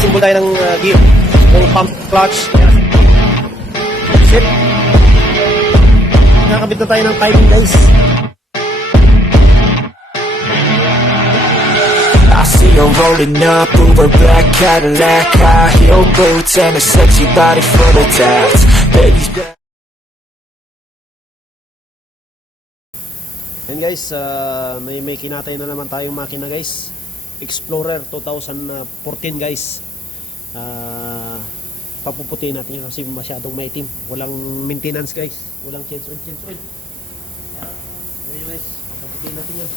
Mag-assemble tayo ng gear, ng pump clutch. Shit. Nakakabit na tayo ng timing, guys. I see her rolling up, Uber black Cadillac, high heel boots and a sexy body full of tats. Baby's back. Yan guys, may kinatay na naman tayong makina guys. Explorer 2014 guys. Papuputin natin yun kasi masyadong maitim. Walang maintenance guys. Walang change oil. Yan guys, papuputin natin yan.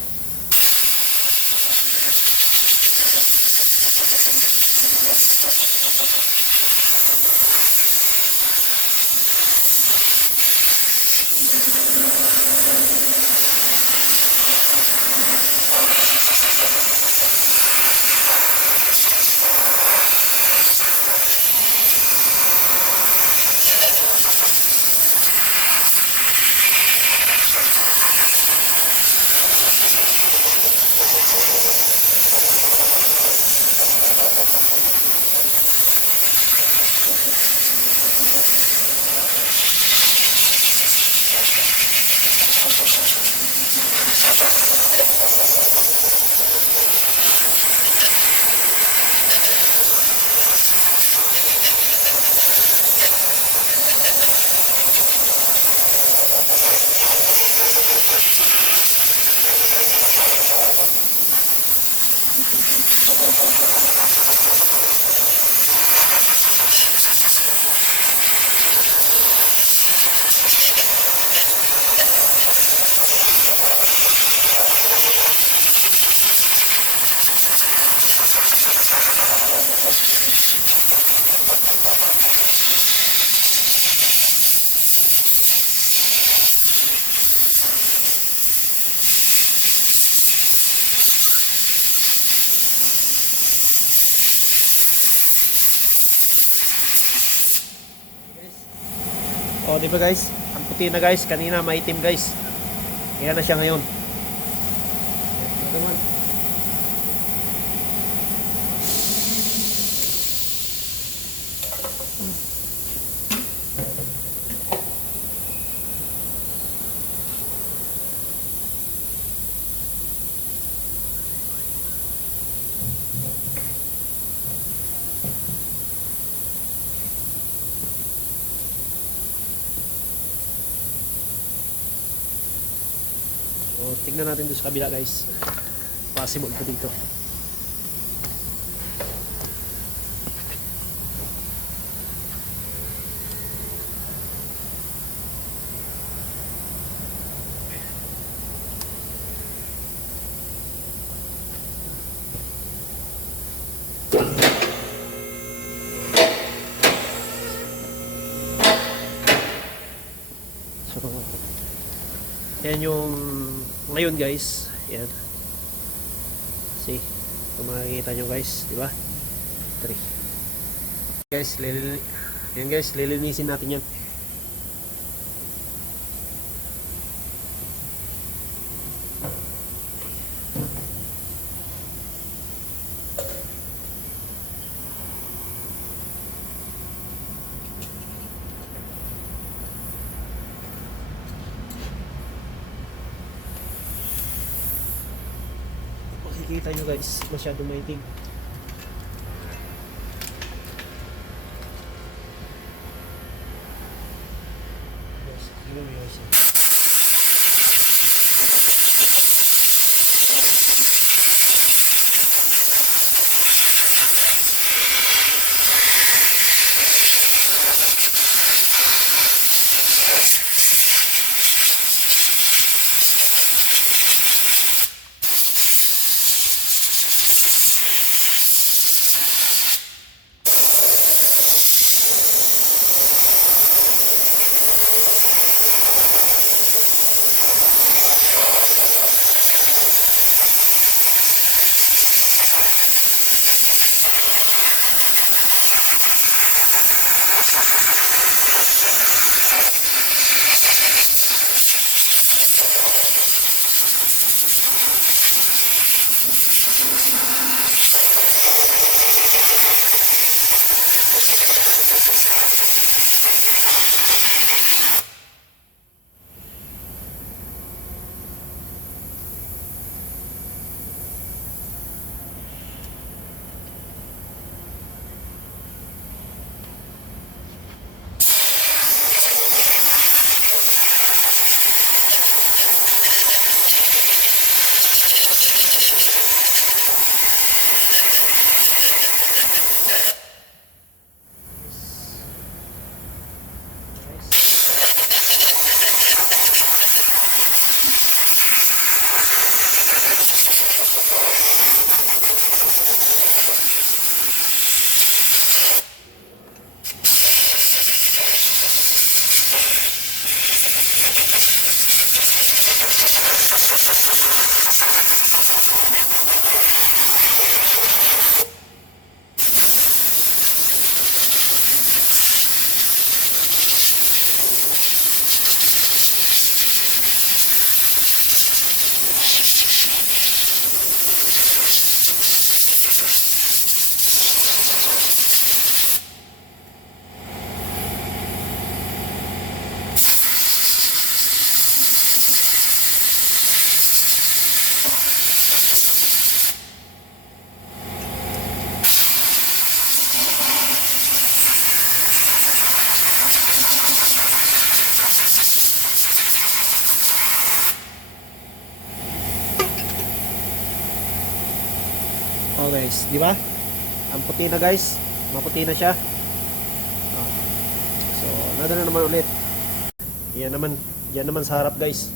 O, di ba guys? Ang puti na guys. Kanina maitim guys. Kaya na siya ngayon. Ito naman. So, tignan natin doon sa kabila guys. Possible po dito. So, yan yung ngayon guys. Yan. See. Kung makikita nyo guys, di ba? 3. Guys, yan guys, lilinisin natin yan. Makikita nyo guys, masyado maitim. Yes, yun guys. Oh guys, di ba? Ang puti na guys. Maputi na siya. Oh. So, nada na naman ulit. Yan naman sa harap guys.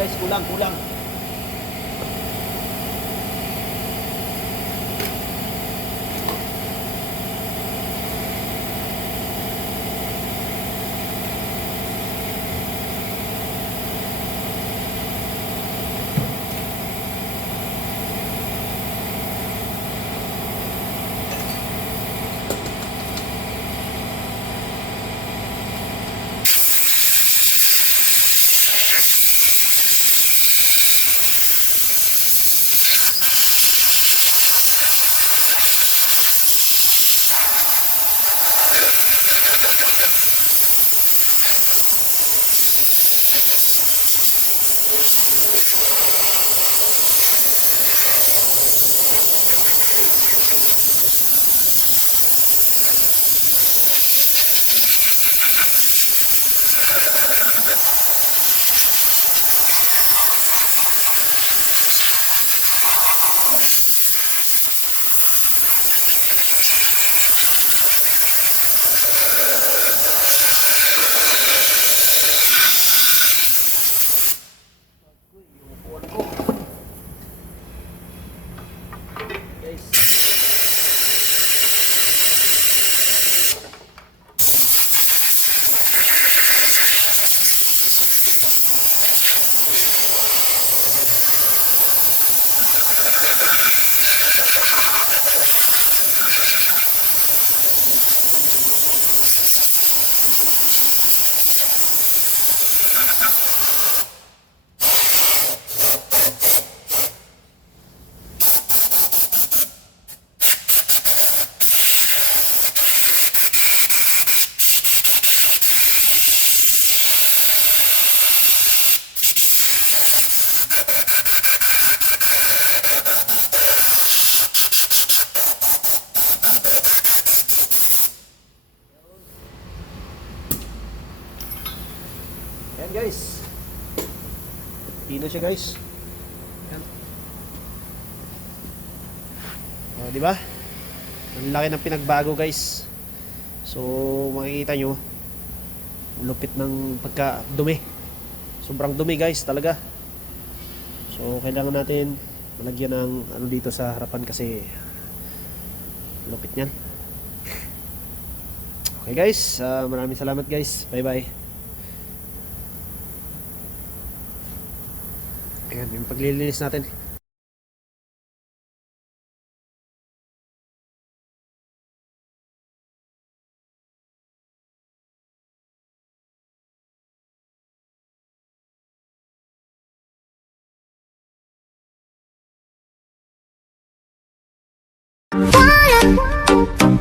Guys, kulang. Ayan guys. Tino siya guys. Ayan. Oh, di ba? Ang laki ng pinagbago guys. So makikita nyo lupit ng pagka dumi, sobrang dumi guys talaga. So kailangan natin malagyan ng ano dito sa harapan kasi lupit nyan. Okay guys, maraming salamat guys, bye bye. Ayan yung paglilinis natin. Fire.